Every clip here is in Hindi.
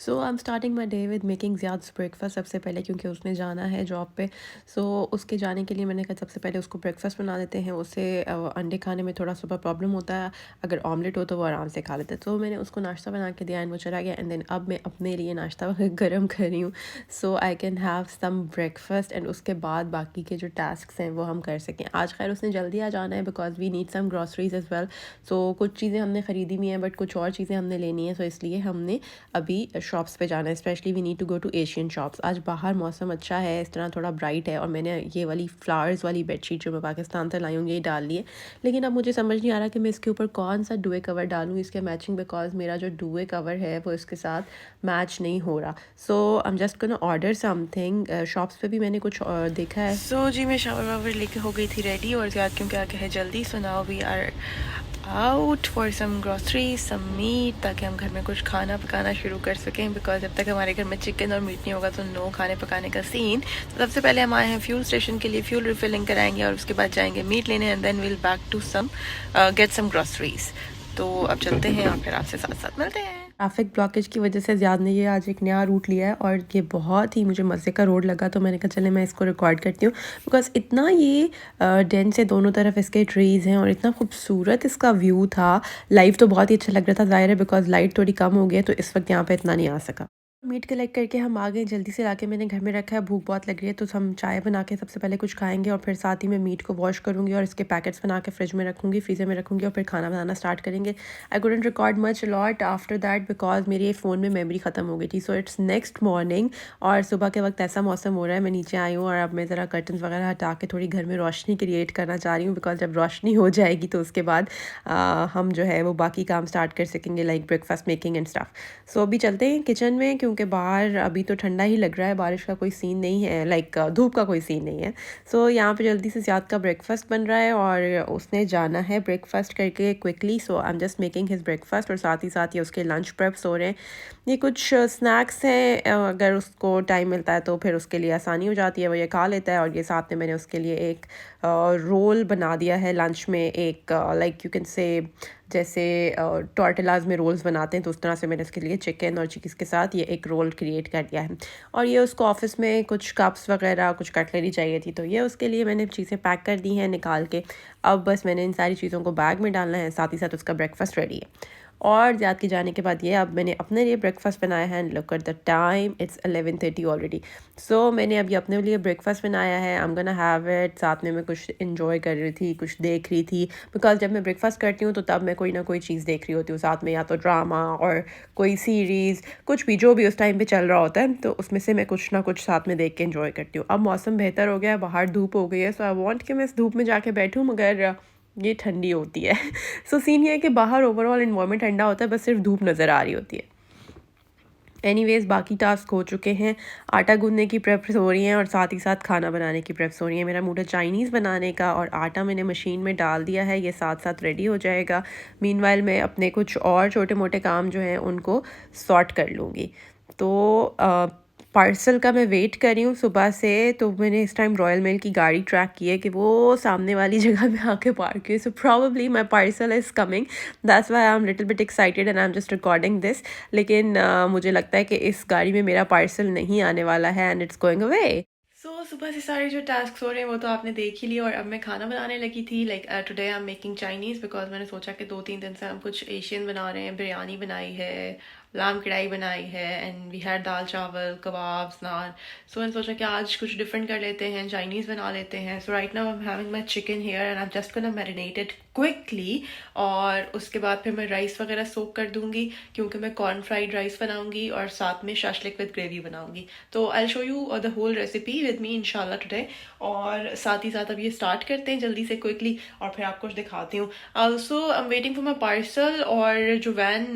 So I am starting my day with making Ziyad breakfast सबसे पहले, क्योंकि उसने जाना है जॉब पे। सो उसके जाने के लिए मैंने कहा सबसे पहले उसको ब्रेकफास्ट बना देते हैं। उससे अंडे खाने में थोड़ा सुबह प्रॉब्लम होता है, अगर ऑमलेट हो तो वो आराम से खा लेते हैं। तो मैंने उसको नाश्ता बना के दिया एंड वो चला गया। एंड देन अब मैं अपने लिए नाश्ता गर्म कर रही हूँ, so I can have some breakfast and उसके बाद बाकी के जो टास्क हैं वो हम कर सकें। आज खैर उसने जल्दी आ जाना है because we need some groceries as well. So कुछ चीज़ें हमने ख़रीदी हुई हैं बट कुछ और चीज़ें हमने लेनी है, सो इसलिए हमने अभी शॉप्स पे जाना है। Specially we need to go to Asian shops. आज बाहर मौसम अच्छा है, इस तरह थोड़ा ब्राइट है, और मैंने ये वाली फ्लावर्स वाली बेडशीट जो मैं पाकिस्तान से लाई हूँ ये डाल ली है। लेकिन अब मुझे समझ नहीं आ रहा कि मैं इसके ऊपर कौन सा डुए कवर डालूँ इसके मैचिंग, बिकॉज मेरा जो डुए कवर है वो इसके साथ मैच नहीं हो रहा। So I am just gonna order something. Shops पे भी मैंने कुछ देखा है। सो जी मैं शावर वावर लेके हो गई थी रेडी, और ज़्यादा क्योंकि आगे है जल्दी, so now we are out for some grocery some meat, ताकि हम घर में कुछ खाना पकाना शुरू कर सकें। बिकॉज जब तक हमारे घर में चिकन और मीट नहीं होगा तो नो खाने पकाने का सीन। तो सबसे पहले हम आए हैं फ्यूल स्टेशन के लिए, फ्यूल रिफिलिंग कराएंगे और उसके बाद जाएंगे मीट लेने and then will back to some get some groceries. तो अब चलते हैं और फिर आपसे साथ साथ मिलते हैं। ट्रैफिक ब्लॉकेज की वजह से ज़्यादा ने ये आज एक नया रूट लिया है और ये बहुत ही मुझे मज़े का रोड लगा, तो मैंने कहा चले मैं इसको रिकॉर्ड करती हूँ। बिकॉज इतना ये डेंस है, दोनों तरफ इसके ट्रीज़ हैं और इतना खूबसूरत इसका व्यू था। लाइव तो बहुत ही अच्छा लग रहा था, ज़ाहिर है बिकॉज लाइट थोड़ी कम हो गई है तो इस वक्त यहाँ पे इतना नहीं आ सका। मीट कलेक्ट करके हम आ गए, जल्दी से लाके मैंने घर में रखा है। भूख बहुत लग रही है तो हम चाय बना के सबसे पहले कुछ खाएंगे और फिर साथ ही मैं मीट को वॉश करूँगी और इसके पैकेट्स बना के फ्रिज में रखूँगी, फ्रीज़र में रखूँगी और फिर खाना बनाना स्टार्ट करेंगे। I couldn't record much lot after that because मेरे फ़ोन में मेमोरी ख़त्म हो गई थी। सो इट्स नेक्स्ट मॉर्निंग और सुबह के वक्त ऐसा मौसम हो रहा है। मैं नीचे आई हूँ और अब मैं ज़रा कर्टन्स वगैरह हटा के थोड़ी घर में रोशनी क्रिएट करना चाह रही हूँ, बिकॉज जब रोशनी हो जाएगी तो उसके बाद हम जो है वो बाकी काम स्टार्ट कर सकेंगे, like breakfast making and stuff. So अभी चलते हैं किचन में, क्योंकि बाहर अभी तो ठंडा ही लग रहा है, बारिश का कोई सीन नहीं है, लाइक धूप का कोई सीन नहीं है। सो यहाँ पे जल्दी से ज़्यादा का ब्रेकफास्ट बन रहा है और उसने जाना है ब्रेकफास्ट करके quickly. So I am just making his breakfast और साथ ही साथ ये उसके लंच प्रेप्स हो रहे हैं। ये कुछ स्नैक्स हैं, अगर उसको टाइम मिलता है तो फिर उसके लिए आसानी हो जाती है, वो ये खा लेता है। और ये साथ में मैंने उसके लिए एक रोल बना दिया है लंच में, एक लाइक यू कैन से जैसे टॉर्टिलाज में रोल्स बनाते हैं तो उस तरह से मैंने इसके लिए चिकन और चिकीज़ के साथ ये एक रोल क्रिएट कर दिया है। और ये उसको ऑफिस में कुछ कप्स वगैरह कुछ कटलरी चाहिए थी, तो ये उसके लिए मैंने चीज़ें पैक कर दी हैं निकाल के। अब बस मैंने इन सारी चीज़ों को बैग में डालना है, साथ ही साथ उसका ब्रेकफास्ट रेडी है। और ज़्यादा के जाने के बाद ये अब मैंने अपने लिए ब्रेकफास्ट बनाया है and look at the time, it's 11:30 already. So मैंने अभी अपने लिए ब्रेकफास्ट बनाया है, I am gonna have it. साथ में मैं कुछ इन्जॉय कर रही थी, कुछ देख रही थी, बिकॉज जब मैं ब्रेकफास्ट करती हूँ तो तब मैं कोई ना कोई चीज़ देख रही होती हूँ साथ में, या तो ड्रामा और कोई सीरीज़, कुछ भी जो भी उस टाइम पे चल रहा होता है, तो उसमें से मैं कुछ ना कुछ साथ में देख के इन्जॉय करती हूँ। अब मौसम बेहतर हो गया है, बाहर धूप हो गई है, सो आई वॉन्ट कि मैं इस धूप में जाके बैठूँ, मगर ये ठंडी होती है। सो सीन ये है कि बाहर ओवरऑल इन्वायरमेंट ठंडा होता है, बस सिर्फ धूप नज़र आ रही होती है। एनीवेज बाकी टास्क हो चुके हैं, आटा गूंदने की प्रेप्स हो रही हैं और साथ ही साथ खाना बनाने की प्रेप्स हो रही हैं। मेरा मूड है चाइनीज़ बनाने का और आटा मैंने मशीन में डाल दिया है, ये साथ साथ रेडी हो जाएगा। मीनवाइल मैं अपने कुछ और छोटे मोटे काम जो हैं उनको सॉर्ट कर लूँगी। तो पार्सल का मैं वेट कर रही हूँ सुबह से, तो मैंने इस टाइम रॉयल मेल की गाड़ी ट्रैक की है कि वो सामने वाली जगह में आके पार्क की, so probably my parcel is coming, that's why I am little bit excited and I am just recording this. लेकिन मुझे लगता है कि इस गाड़ी में मेरा पार्सल नहीं आने वाला है एंड इट्स गोइंग अवे। सो सुबह से सारे जो टास्क हो रहे हैं वो तो आपने देख ही लिया, और अब मैं खाना बनाने लगी थी। Like today I am making Chinese because मैंने सोचा कि 2-3 दिन से हम कुछ एशियन बना रहे हैं। बिरयानी बनाई है, लाम कढ़ाई बनाई है एंड वी हैड दाल चावल कबाब्स नान। सो मैंने सोचा कि आज कुछ डिफरेंट कर लेते हैं, चाइनीज़ बना लेते हैं। So right now I am having my chicken here and I am just gonna marinate it quickly, और उसके बाद फिर मैं राइस वगैरह सोक कर दूंगी, क्योंकि मैं कॉर्न फ्राइड राइस बनाऊंगी और साथ में शाशलिक विद ग्रेवी बनाऊंगी। तो I show you the whole recipe with me इंशाल्लाह टुडे। और साथ ही साथ अब ये स्टार्ट करते हैं जल्दी से क्विकली और फिर आपको दिखाती हूँ। Also I am waiting for my parcel, और जो वैन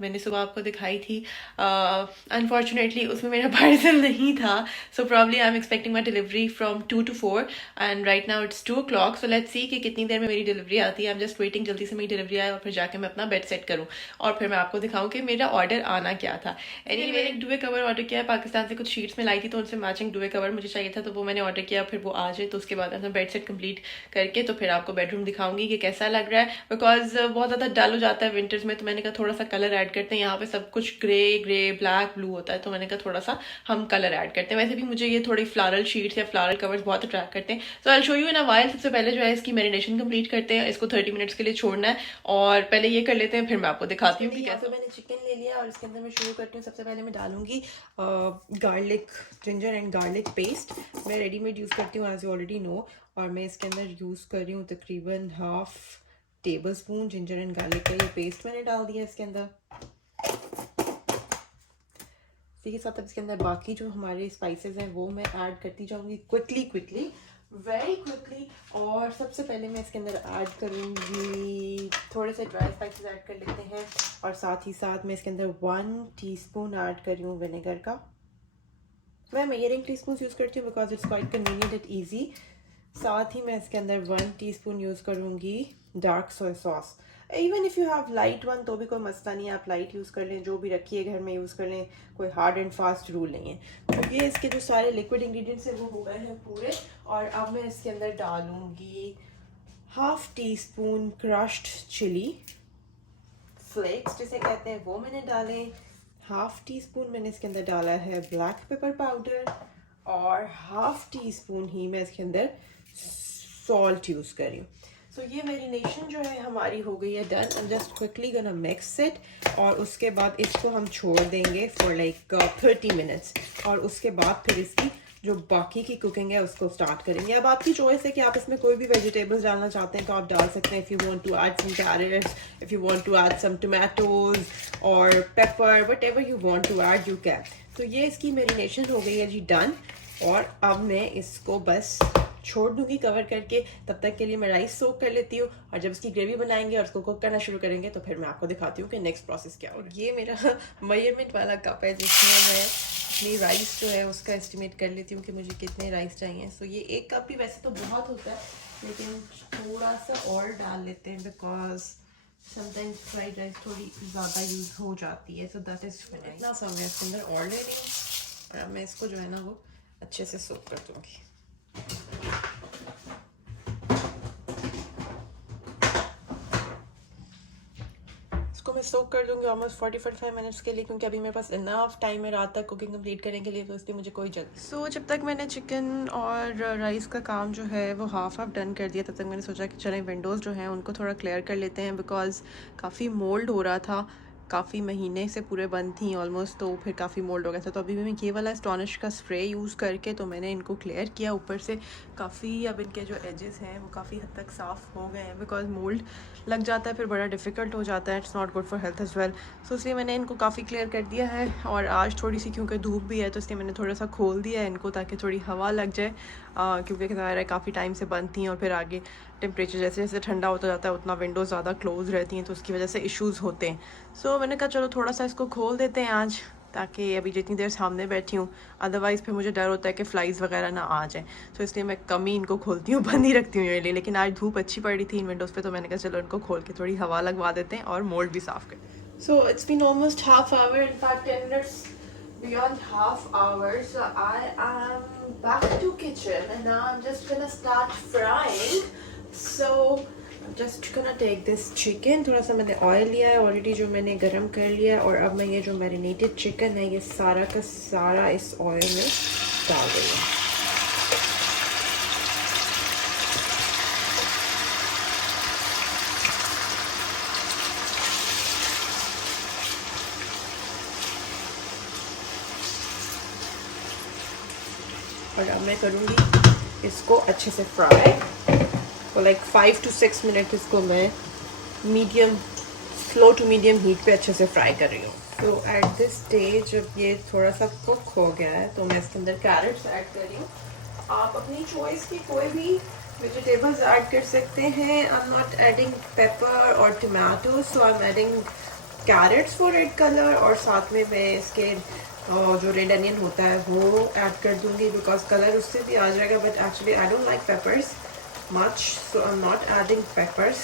मैंने सुबह आपको दिखाई थी अनफॉर्चुनेटली उसमें मेरा पार्सल नहीं था। So probably I am expecting my delivery from 2 to 4 and right now it's 2 o'clock। So let's see कि कितनी देर में मेरी डिलीवरी आती है। आई एम जस्ट वेटिंग जल्दी से मेरी डिलीवरी आए और फिर जाके मैं अपना बेड सेट करूँ और फिर मैं आपको दिखाऊँ कि मेरा ऑर्डर आना क्या था। मैंने एक डुए कवर ऑर्डर किया है, पाकिस्तान से कुछ शीट्स में लाई थी तो उनसे मैचिंग डुए कवर मुझे चाहिए था, तो वो मैंने ऑर्डर किया। फिर वो आ जाए तो उसके बाद मैं बेड सेट कंप्लीट करके तो फिर आपको बेडरूम दिखाऊंगी कि कैसा लग रहा है, बिकॉज बहुत ज़्यादा डल हो जाता है विंटर्स में। तो मैंने कहा थोड़ा सा कलर ऐड करते हैं। यहाँ पे सब कुछ ग्रे ब्लैक ब्लू होता है, तो मैंने कहा थोड़ा सा हम कलर ऐड करते हैं। वैसे भी मुझे ये थोड़ी फ्लारल शीट्स या फ्लारल कवर्स बहुत अट्रैक्ट करते हैं। So I show you in a while. सबसे पहले जो है इसकी मैरिनेशन कंप्लीट करते हैं। इसको 30 मिनट्स के लिए छोड़ना है और पहले ये कर लेते हैं, फिर मैं आपको दिखाती हूँ कि कैसे। मैंने चिकन ले लिया और इसके अंदर मैं शुरू करती हूँ। सबसे पहले मैं डालूंगी garlic, ginger and garlic paste. मैं रेडीमेड यूज़ करती हूँ एज यू ऑलरेडी नो, और मैं इसके अंदर यूज़ कर रही हूँ तकरीबन half table spoon ginger and garlic का ये पेस्ट मैंने डाल दिया इसके अंदर। इसी के साथ अब इसके अंदर बाकी जो हमारे स्पाइसेस हैं वो मैं ऐड करती जाऊंगी क्विकली वेरी क्विकली। और सबसे पहले मैं इसके अंदर ऐड करूंगी थोड़े से ड्राई स्पाइसेस ऐड कर लेते हैं, और साथ ही साथ मैं इसके अंदर 1 टीस्पून ऐड कर रही हूँ विनेगर का। मैं मेजरिंग टीस्पून यूज़ करती हूँ because it's quite convenient and easy. साथ ही मैं इसके अंदर 1 टीस्पून यूज़ करूँगी dark soya sauce. Even if you have light one तो भी कोई मसला नहीं है, आप लाइट यूज़ कर लें, जो भी रखिए घर में यूज़ कर लें, कोई हार्ड एंड फास्ट रूल नहीं है। तो ये इसके जो सारे लिक्विड इंग्रेडिएंट्स हैं वो हो गए हैं पूरे। और अब मैं इसके अंदर डालूँगी half teaspoon crushed chilli flakes जिसे कहते हैं, वो मैंने डाले। हाफ टी स्पून मैंने इसके अंदर डाला है ब्लैक पेपर पाउडर, और हाफ टी स्पून ही मैं इसके अंदर सॉल्ट यूज़ कर रही हूँ। सो ये मैरिनेशन जो है हमारी हो गई है done. I'm just quickly gonna mix it, और उसके बाद इसको हम छोड़ देंगे फॉर लाइक 30 मिनट्स, और उसके बाद फिर इसकी जो बाकी की कुकिंग है उसको स्टार्ट करेंगे। अब आपकी चॉइस है कि आप इसमें कोई भी वेजिटेबल्स डालना चाहते हैं तो आप डाल सकते हैं। If you want to add some carrots, if you want to add some tomatoes और pepper, whatever you want to add you can. तो ये इसकी मैरिनेशन हो गई है जी डन, और अब मैं इसको बस छोड़ दूंगी कवर करके। तब तक के लिए मैं राइस सोक कर लेती हूँ, और जब इसकी ग्रेवी बनाएंगे और उसको कुक करना शुरू करेंगे तो फिर मैं आपको दिखाती हूँ कि नेक्स्ट प्रोसेस क्या होगा। ये मेरा मेजरमेंट वाला कप है जिसमें मैं अपनी राइस जो है उसका एस्टिमेट कर लेती हूँ कि मुझे कितने राइस चाहिए। सो ये एक कप भी वैसे तो बहुत होता है, लेकिन थोड़ा सा और डाल लेते हैं बिकॉज समटाइम्स फ्राइड राइस थोड़ी ज़्यादा यूज़ हो जाती है। सो दैट इज़ इतना सा मैं इसके अंदर और ले रही हूँ, और अब मैं इसको जो है ना वो अच्छे से सोक कर दूँगी। इसको मैं सोक कर दूंगी ऑलमोस्ट 40-45 मिनट्स के लिए, क्योंकि अभी मेरे पास इनफ टाइम है रात तक कुकिंग कंप्लीट करने के लिए, तो इसलिए मुझे कोई जल्दी। सो जब तक मैंने चिकन और राइस का काम जो है वो हाफ डन कर दिया, तब तक मैंने सोचा कि चलें विंडोज़ जो हैं उनको थोड़ा क्लियर कर लेते हैं, बिकॉज काफ़ी मोल्ड हो रहा था, काफ़ी महीने से पूरे बंद थी ऑलमोस्ट, तो फिर काफ़ी मोल्ड हो गया था। तो अभी भी मैं ये वाला एस्टॉनिश का स्प्रे यूज़ करके तो मैंने इनको क्लियर किया ऊपर से काफ़ी। अब इनके जो एजेस हैं वो काफ़ी हद तक साफ़ हो गए हैं, बिकॉज मोल्ड लग जाता है फिर बड़ा डिफ़िकल्ट हो जाता है, it's not good for health as well. So इसलिए मैंने इनको काफ़ी क्लियर कर दिया है, और आज थोड़ी सी क्योंकि धूप भी है तो इसलिए मैंने थोड़ा सा खोल दिया है इनको ताकि थोड़ी हवा लग जाए, क्योंकि ज़ाहिर है काफ़ी टाइम से बंद थी, और फिर आगे टेम्परेचर जैसे जैसे ठंडा होता जाता है उतना विंडोज़ ज़्यादा क्लोज़ रहती हैं, तो उसकी वजह से इश्यूज़ होते हैं। सो मैंने कहा चलो थोड़ा सा इसको खोल देते हैं आज, ताकि अभी जितनी देर सामने बैठी हूँ, अदरवाइज़ फिर मुझे डर होता है कि फ्लाइज़ वगैरह ना आ जाए, तो इसलिए मैं कम ही इनको खोलती हूँ, बंद ही रखती हूँ ये लिए। लेकिन आज धूप अच्छी पड़ी थी इन विंडोज़ पे, तो मैंने कहा चलो इनको खोल के थोड़ी हवा लगवा देते हैं और मोल्ड भी साफ़ कर। So it's been almost half hour, in fact 10 minutes beyond half hour. So I am back to kitchen, and now I'm just gonna start frying. So I'm just gonna take this chicken. थोड़ा सा मैंने ऑयल लिया है ऑलरेडी जो मैंने गरम कर लिया है, और अब मैं ये जो मैरिनेटेड चिकन है ये सारा का सारा इस ऑयल में डाल रही हूँ। और अब मैं करूँगी इसको अच्छे से फ्राई, तो लाइक 5 to 6 मिनट इसको मैं medium, slow to medium heat पे अच्छे से फ्राई कर रही हूँ। तो एट दिस स्टेज जब ये थोड़ा सा कुक हो गया है तो मैं इसके अंदर कैरेट्स ऐड कर रही हूँ। आप अपनी चॉइस की कोई भी वेजिटेबल्स ऐड कर सकते हैं। I am not adding pepper और tomato, so I am adding carrots for red colour, और साथ में मैं इसके जो रेड अनियन होता है वो ऐड कर दूंगी, बिकॉज कलर उससे भी आ जाएगा। But actually I don't like papers much, so I am not adding papers.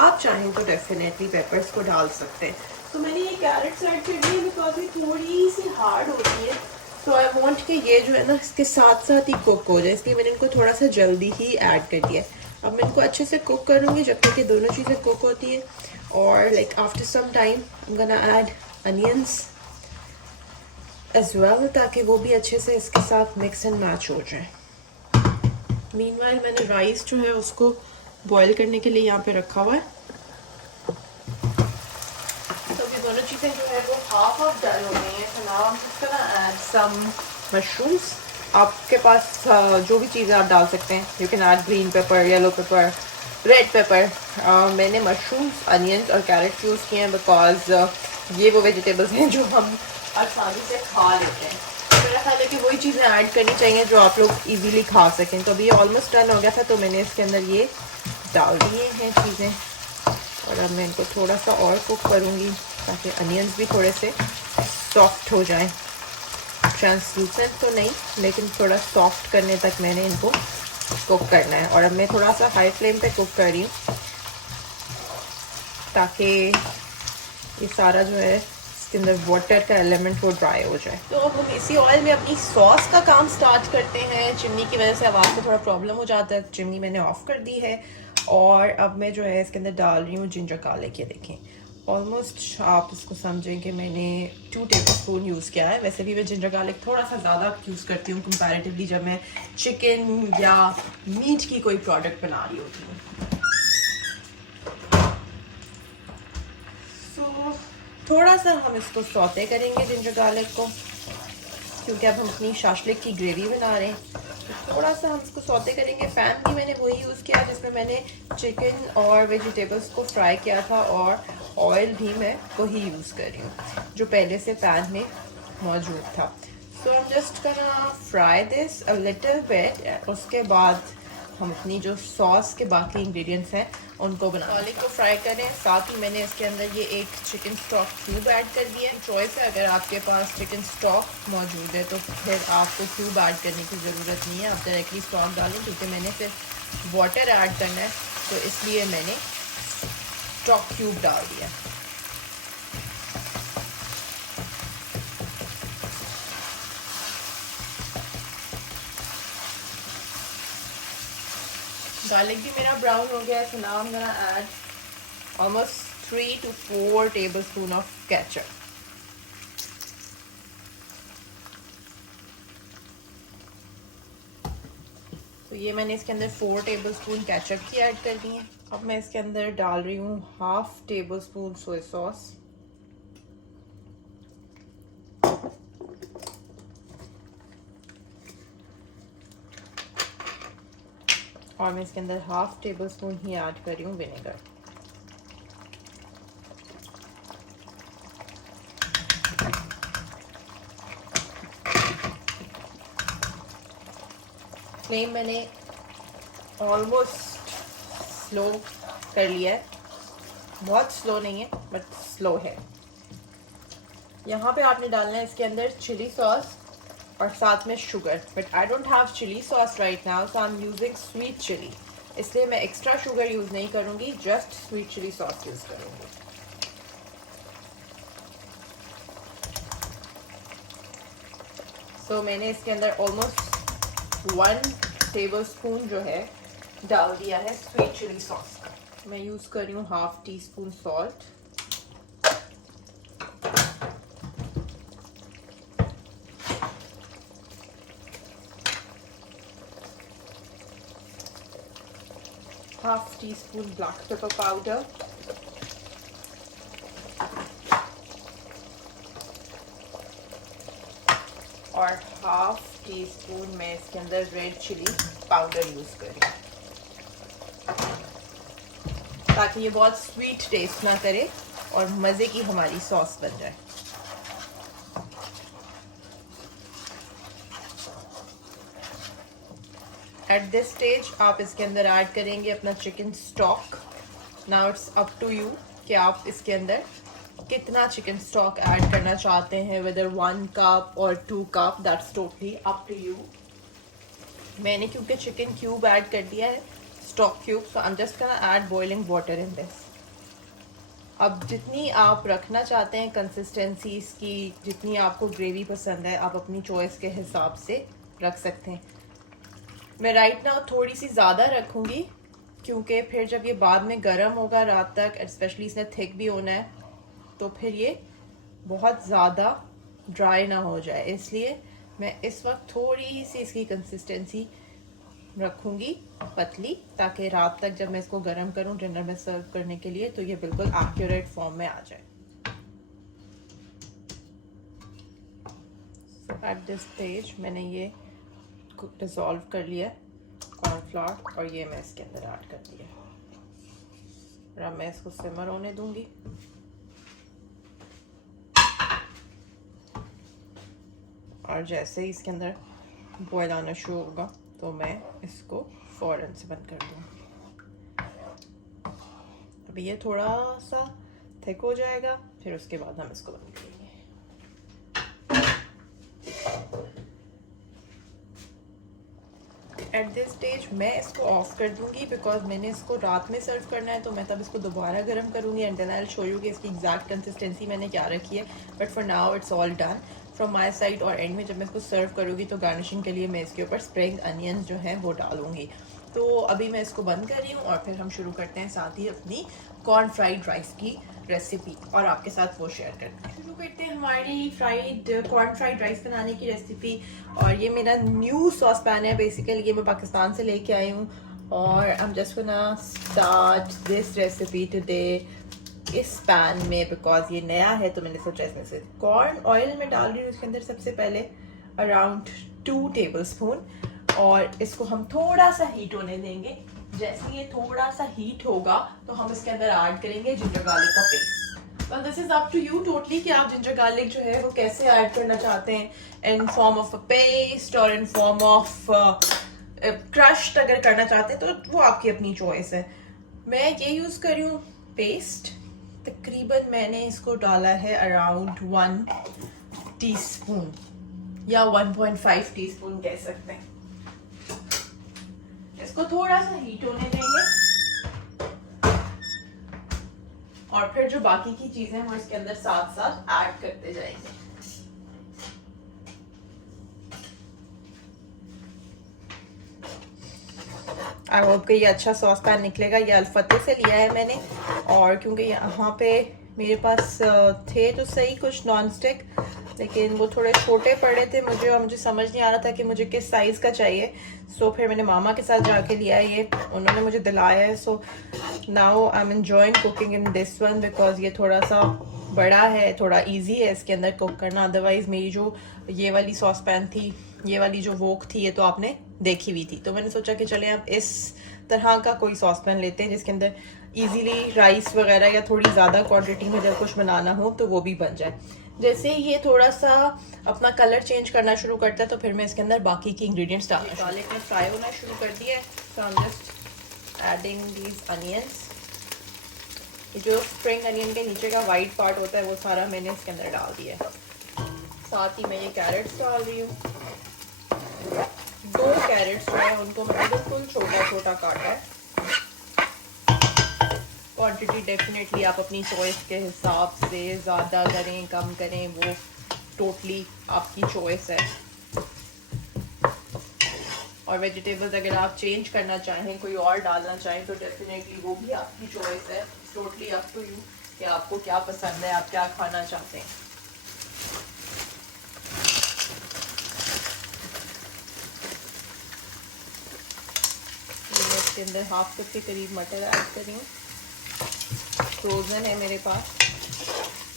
आप चाहें तो डेफिनेटली पेपर्स को डाल सकते हैं। तो मैंने ये कैरेट्स ऐड कर दी बिकॉज ये थोड़ी सी हार्ड होती है, तो आई वांट कि ये जो है ना इसके साथ साथ ही कुक हो जाए, इसलिए मैंने इनको थोड़ा सा जल्दी ही ऐड कर दिया। अब मैं इनको अच्छे से कुक करूँगी जब तक कि दोनों चीज़ें कुक होती है, और like after some time I am gonna add onions as well, ताकि वो भी अच्छे से इसके साथ मिक्स एंड मैच हो जाए। मीनवाइल मैंने राइस जो है उसको बॉईल करने के लिए यहाँ पे रखा हुआ है। तो ये दोनों चीज़ें जो है वो हाफ हाफ डल हो गई हैं। तो now I'm just gonna add some mushrooms। आपके पास जो भी चीज़ें आप डाल सकते हैं। You can add green pepper, yellow paper, red pepper. मैंने मशरूम्स, अनियंस और कैरेट्स यूज़ किए हैं बिकॉज ये वो वेजिटेबल्स हैं जो हम आसानी से खा लेते हैं। मेरा ख्याल है कि वही चीज़ें ऐड करनी चाहिए जो आप लोग इजीली खा सकें। तो अभी ये ऑलमोस्ट डन हो गया था, तो मैंने इसके अंदर ये डाल दिए हैं चीज़ें, और अब मैं इनको थोड़ा सा और कुक करूँगी ताकि अनियंस भी थोड़े से सॉफ्ट हो जाएं। ट्रांसलूसेंट तो नहीं, लेकिन थोड़ा सॉफ्ट करने तक मैंने इनको कुक करना है। और अब मैं थोड़ा सा हाई फ्लेम पे कुक कर रही हूँ ताकि ये सारा जो है इसके अंदर वाटर का एलिमेंट वो ड्राई हो जाए। तो अब हम इसी ऑयल में अपनी सॉस का काम स्टार्ट करते हैं। चिमनी की वजह से आवाज़ में थोड़ा प्रॉब्लम हो जाता है, चिमनी मैंने ऑफ कर दी है। और अब मैं जो है इसके अंदर डाल रही हूँ जिंजर गार्लिक। ये देखें, ऑलमोस्ट आप इसको समझें कि मैंने 2 टेबलस्पून यूज़ किया है। वैसे भी मैं जिंजर गार्लिक थोड़ा सा ज़्यादा यूज़ करती हूँ कंपैरेटिवली जब मैं चिकन या मीट की कोई प्रोडक्ट बना रही होती हूँ। सो थोड़ा सा हम इसको सौते करेंगे जिंजर गार्लिक को, क्योंकि अब हम अपनी शाशलिक की ग्रेवी बना रहे हैं। तो थोड़ा सा हम इसको सौते करेंगे। पैन भी मैंने वही यूज़ किया जिसमें मैंने चिकन और वेजिटेबल्स को फ्राई किया था, और ऑयल भी मैं वही यूज़ कर रही हूँ जो पहले से पैन में मौजूद था। So I am just gonna fry this a little bit. उसके बाद हम अपनी जो सॉस के बाकी इंग्रेडिएंट्स हैं उनको गार्लिक को फ्राई करें। साथ ही मैंने इसके अंदर ये एक चिकन स्टॉक क्यूब ऐड कर दिया है। चॉइस है, अगर आपके पास चिकन स्टॉक मौजूद है तो फिर आपको क्यूब ऐड करने की ज़रूरत नहीं है, आप डायरेक्टली स्टॉक डालें। क्योंकि मैंने फिर वाटर ऐड करना है, तो इसलिए मैंने स्टॉक क्यूब डाल दिया। गार्लिक भी मेरा ब्राउन हो गया है। So now I am gonna add almost 3 to 4 tablespoons of ketchup। तो ये मैंने इसके अंदर 4 टेबलस्पून केचप की ऐड कर दी है। अब मैं इसके अंदर डाल रही हूँ हाफ टेबलस्पून सोया सॉस, और मैं इसके अंदर हाफ टेबलस्पून ही ऐड कर रही हूँ विनेगर। फ्लेम मैंने ऑलमोस्ट स्लो कर लिया है, बहुत स्लो नहीं है बट स्लो है। यहाँ पे आपने डालना है इसके अंदर चिली सॉस और साथ में sugar, but I don't have chilli sauce right now, so I am using sweet chilli, इसलिए मैं एक्स्ट्रा शुगर यूज़ नहीं करूँगी, just sweet chilli sauce use करूँगी। सो मैंने इसके अंदर ऑलमोस्ट 1 टेबलस्पून जो है डाल दिया है स्वीट चिली सॉस का। मैं यूज़ कर रही हूँ half tea spoon salt, half tea spoon black pepper powder, और हाफ टी स्पून मैं इसके अंदर रेड चिली पाउडर यूज़ कर रही हूँ, ताकि ये बहुत स्वीट टेस्ट ना करे और मज़े की हमारी सॉस बन जाए। एट दिस स्टेज आप इसके अंदर ऐड करेंगे अपना chicken stock. Now it's up to you कि आप इसके अंदर कितना चिकन स्टॉक ऐड करना चाहते हैं, वेदर 1 कप और 2 cup, that's totally up to you. मैंने क्योंकि चिकन क्यूब ऐड कर दिया है, stock cube, so I am just gonna add boiling water in this. अब जितनी आप रखना चाहते हैं कंसिस्टेंसी इसकी, जितनी आपको ग्रेवी पसंद है, आप अपनी चॉइस के हिसाब से रख सकते हैं। मैं राइट नाउ थोड़ी सी ज़्यादा रखूँगी क्योंकि फिर जब ये बाद में गर्म होगा रात तक, स्पेशली इसने थिक भी होना है, तो फिर ये बहुत ज़्यादा ड्राई ना हो जाए, इसलिए मैं इस वक्त थोड़ी सी इसकी कंसिस्टेंसी रखूँगी पतली, ताकि रात तक जब मैं इसको गर्म करूँ डिनर में सर्व करने के लिए तो ये बिल्कुल एक्यूरेट फॉर्म में आ जाए। एट दिस स्टेज मैंने ये डिज़ोल्व कर लिया कॉर्नफ्लावर और ये मैं इसके अंदर ऐड कर दिया। अब मैं इसको सिमर होने दूंगी। और जैसे ही इसके अंदर बॉयल आना शुरू होगा तो मैं इसको फ़ौरन से बंद कर दूँगी। अभी ये थोड़ा सा थिक हो जाएगा, फिर उसके बाद हम इसको बंद करेंगे। एट दिस स्टेज मैं इसको ऑफ कर दूंगी, बिकॉज मैंने इसको रात में सर्व करना है, तो मैं तब इसको दोबारा गर्म करूंगी and then I will show you कि इसकी एग्जैक्ट कंसिस्टेंसी मैंने क्या रखी है। But for now it's all done from my side. और एंड में जब मैं इसको सर्व करूँगी तो गार्निशिंग के लिए मैं इसके ऊपर स्प्रिंग अनियंस जो हैं वो डालूंगी। तो अभी मैं इसको बंद कर रही हूँ और फिर हम शुरू करते हैं साथ ही अपनी कॉर्न फ्राइड राइस की रेसिपी और आपके साथ वो शेयर करते हैं। शुरू करते हैं हमारी कॉर्न फ्राइड राइस बनाने की रेसिपी। और ये मेरा न्यू सॉस पैन है, बेसिकली ये मैं पाकिस्तान से लेके आई हूँ। और आई am just gonna start this recipe today इस पैन में, बिकॉज ये नया है तो मैंने सोचा इसमें से कॉर्न ऑयल में डाल रही हूँ इसके अंदर सबसे पहले अराउंड 2 टेबलस्पून। और इसको हम थोड़ा सा हीट होने देंगे। जैसे ये थोड़ा सा हीट होगा तो हम इसके अंदर ऐड करेंगे जिंजर गार्लिक का paste. Well this is up to you totally कि आप जिंजर गार्लिक जो है वो कैसे ऐड करना चाहते हैं, in form of a paste और इन फॉर्म ऑफ क्रश्ड अगर करना चाहते हैं तो वो आपकी अपनी चॉइस है। मैं ये यूज कर रही हूँ पेस्ट। तकरीबन मैंने इसको डाला है अराउंड 1 टीस्पून या 1.5 टीस्पून कह सकते हैं। इसको थोड़ा सा हीट होने देंगे और फिर जो बाकी की चीजें हैं वो इसके अंदर साथ साथ ऐड करते जाएंगे। आई होप कि ये अच्छा सॉस पैन निकलेगा। ये अल्फते से लिया है मैंने, और क्योंकि यहाँ पे मेरे पास थे तो सही कुछ नॉन स्टिक, लेकिन वो थोड़े छोटे पड़े थे मुझे और मुझे समझ नहीं आ रहा था कि मुझे किस साइज़ का चाहिए। सो फिर मैंने मामा के साथ जाके लिया, ये उन्होंने मुझे दिलाया है। So now I am enjoying cooking in this one because ये थोड़ा सा बड़ा है, थोड़ा इजी है इसके अंदर कुक करना। अदरवाइज मेरी जो ये वाली सॉस पैन थी, ये वाली जो वोक थी, ये तो आपने देखी हुई थी। तो मैंने सोचा कि चले आप इस तरह का कोई सॉस पैन लेते हैं जिसके अंदर इजीली राइस वगैरह या थोड़ी ज़्यादा क्वांटिटी में जब कुछ बनाना हो तो वो भी बन जाए। जैसे ही ये थोड़ा सा अपना कलर चेंज करना शुरू करता है तो फिर मैं इसके अंदर बाकी की इंग्रेडिएंट्स डालना। गार्लिक ने फ्राई होना शुरू कर दिया है, so I am just adding these onions. जो स्प्रिंग अनियन के नीचे का वाइट पार्ट होता है वो सारा मैंने इसके अंदर डाल दिया है। साथ ही मैं ये कैरेट्स डाल रही हूँ। 2 कैरेट्स जो है उनको मैंने बिल्कुल छोटा छोटा काटा है। क्वांटिटी डेफिनेटली आप अपनी चॉइस के हिसाब से ज़्यादा करें कम करें, वो टोटली आपकी चॉइस है। और वेजिटेबल्स अगर आप चेंज करना चाहें, कोई और डालना चाहें तो डेफिनेटली वो भी आपकी चॉइस है। टोटली अप टू यू कि आपको क्या पसंद है, आप क्या खाना चाहते हैं। मैं इसके अंदर हाफ कप के करीब मटर ऐड कर रही हूँ। फ्रोज़न है मेरे पास,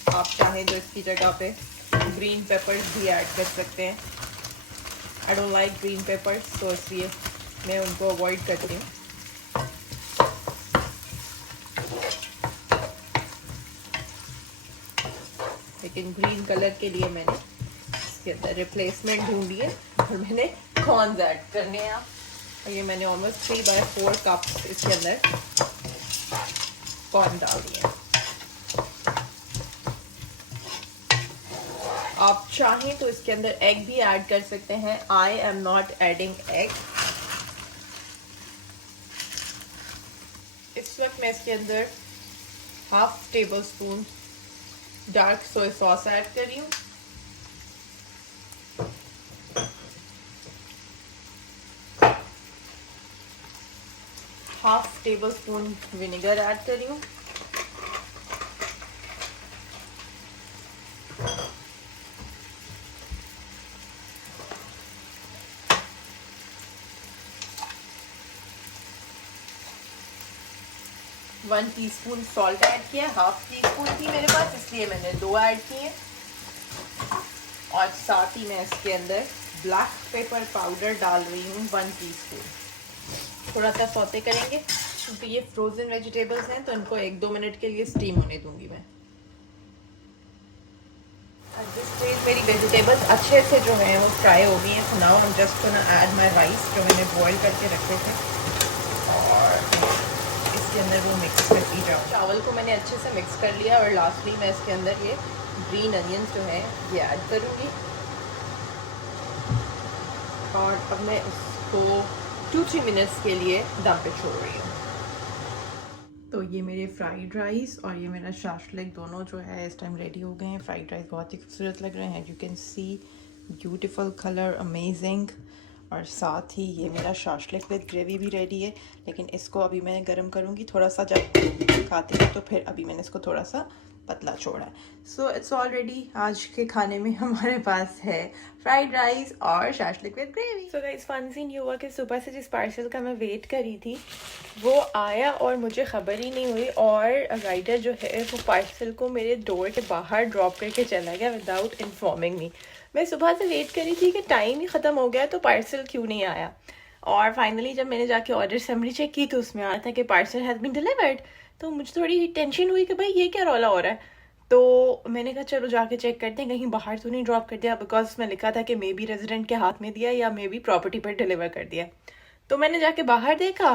आप चाहें तो इसकी जगह पे ग्रीन पेपर्स भी ऐड कर सकते हैं। I don't like green papers, तो इसलिए मैं उनको अवॉइड करती हूँ। लेकिन ग्रीन कलर के लिए मैंने इसके अंदर रिप्लेसमेंट ढूंढी है और मैंने कॉर्न्स ऐड करने हैं। और ये मैंने ऑलमोस्ट 3/4 कप इसके अंदर कॉर्न डाल दिए। आप चाहें तो इसके अंदर एग भी ऐड कर सकते हैं। I am not adding egg. इस वक्त मैं इसके अंदर 1/2 tablespoon dark soya sauce add कर रही हूँ। Half table spoon vinegar add कर रही हूँ। 1 टीस्पून सॉल्ट ऐड किया, हाफ टी स्पून थी मेरे पास इसलिए मैंने 2 ऐड किए। और साथ ही मैं इसके अंदर ब्लैक पेपर पाउडर डाल रही हूँ 1 टीस्पून। थोड़ा सा सौते करेंगे क्योंकि ये फ्रोज़न वेजिटेबल्स हैं तो इनको 1-2 मिनट के लिए स्टीम होने दूंगी मैं। At this stage मेरी वेजिटेबल्स अच्छे से जो है वो फ्राई हो गई हैं। Now I am just gonna add my rice जो मैंने बॉईल करके रखे थे और इसके अंदर वो मिक्स करती जाऊँ। चावल को मैंने अच्छे से मिक्स कर लिया और लास्टली मैं इसके अंदर ये ग्रीन अनियंस जो है ये ऐड करूँगी। और अब मैं उसको 2-3 मिनट्स के लिए दम पे छोड़ रही हूँ। तो ये मेरे फ्राइड राइस और ये मेरा शाशलिक दोनों जो है इस टाइम रेडी हो गए हैं। फ्राइड राइस बहुत ही खूबसूरत लग रहे हैं, you can see beautiful colour, amazing. और साथ ही ये मेरा शाशलिक विद ग्रेवी भी रेडी है, लेकिन इसको अभी मैं गर्म करूँगी थोड़ा सा जब खाते हैं तो फिर अभी मैंने इसको थोड़ा सा पतला छोड़ा है। सो इट्स ऑलरेडी आज के खाने में हमारे पास है फ्राइड राइस और shashlik with gravy. So guys fun scene ये हुआ कि सुबह से जिस पार्सल का मैं वेट कर रही थी वो आया और मुझे ख़बर ही नहीं हुई और राइडर जो है वो पार्सल को मेरे डोर के बाहर ड्रॉप करके चला गया विदाउट इन्फॉर्मिंग मी। मैं सुबह से वेट कर रही थी कि टाइम ही ख़त्म हो गया तो पार्सल क्यों नहीं आया। और फाइनली जब मैंने जाके ऑर्डर समरी चेक की तो उसमें आया था कि पार्सल हैज़ बीन डिलीवर्ड। तो मुझे थोड़ी टेंशन हुई कि भाई ये क्या रौला हो रहा है। तो मैंने कहा चलो जाके चेक करते हैं कहीं बाहर तो नहीं ड्रॉप कर दिया, बिकॉज उसमें लिखा था कि मे बी रेजिडेंट के हाथ में दिया या मे बी प्रॉपर्टी पर डिलीवर कर दिया। तो मैंने जाके बाहर देखा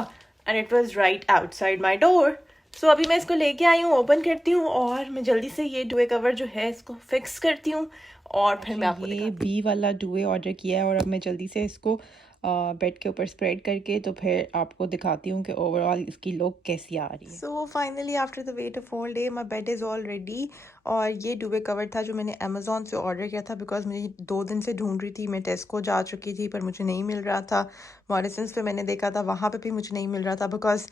and it was right outside my door. So अभी मैं इसको लेके आई हूँ, ओपन करती हूँ और मैं जल्दी से ये डुए कवर जो है इसको फिक्स करती हूँ और फिर मैं आपको ये बी वाला डुए ऑर्डर किया है और अब मैं जल्दी से इसको बेड के ऊपर स्प्रेड करके तो फिर आपको दिखाती हूँ कि ओवरऑल इसकी लुक कैसी आ रही है। So finally after the weight of all day my bed is all ready. और ये डुवे कवर था जो मैंने अमेज़ॉन से ऑर्डर किया था, बिकॉज मुझे 2 दिन से ढूंढ रही थी। मैं टेस्को जा चुकी थी पर मुझे नहीं मिल रहा था, मॉरिसन्स पे मैंने देखा था वहाँ पे भी मुझे नहीं मिल रहा था, बिकॉज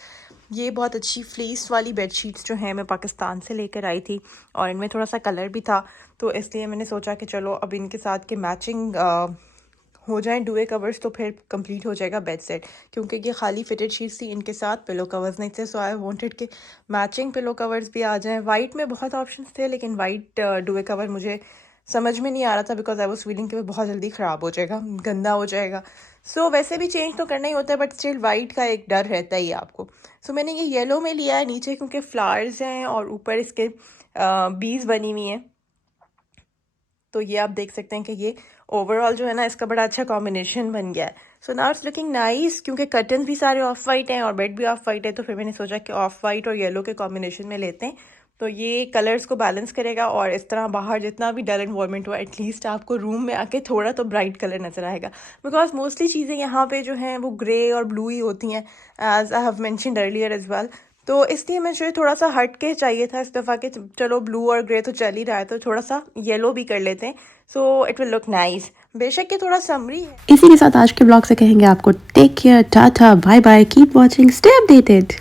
ये बहुत अच्छी फ्लीस वाली बेडशीट्स जो हैं मैं पाकिस्तान से लेकर आई थी और इनमें थोड़ा सा कलर भी था। तो इसलिए मैंने सोचा कि चलो अब इनके साथ के मैचिंग हो जाएं डुए कवर्स तो फिर कंप्लीट हो जाएगा बेड सेट, क्योंकि ये खाली फिटेड शीट्स थी, इनके साथ पिलो कवर्स नहीं थे। सो आई वांटेड कि मैचिंग पिलो कवर्स भी आ जाएं। वाइट में बहुत ऑप्शंस थे लेकिन वाइट डुए कवर मुझे समझ में नहीं आ रहा था, बिकॉज आई वाज फीलिंग कि वो बहुत जल्दी ख़राब हो जाएगा, गंदा हो जाएगा। सो वैसे भी चेंज तो करना ही होता है बट स्टिल वाइट का एक डर रहता ही है आपको। सो मैंने ये येलो में लिया है नीचे क्योंकि फ्लावर्स हैं और ऊपर इसके बीज बनी हुई हैं। तो ये आप देख सकते हैं कि ये ओवरऑल जो है ना इसका बड़ा अच्छा कॉम्बिनेशन बन गया है। So now it's looking nice, क्योंकि कर्टन भी सारे ऑफ वाइट हैं और बेड भी ऑफ वाइट है तो फिर मैंने सोचा कि ऑफ वाइट और येलो के कॉम्बिनेशन में लेते हैं तो ये कलर्स को बैलेंस करेगा और इस तरह बाहर जितना भी डल इन्वायरमेंट हो एटलीस्ट आपको रूम में आके थोड़ा तो ब्राइट कलर नज़र आएगा, बिकॉज मोस्टली चीज़ें यहाँ पे जो हैं वो ग्रे और ब्लू ही होती हैं, as I have mentioned earlier as well. तो इसलिए मुझे थोड़ा सा हट के चाहिए था इस दफ़ा के, चलो ब्लू और ग्रे तो चल ही रहा है तो थोड़ा सा येलो भी कर लेते हैं, so it will look nice. बेशक ये थोड़ा समरी है। इसी के साथ आज के ब्लॉग से कहेंगे आपको take care, tata, bye bye, keep watching, stay updated.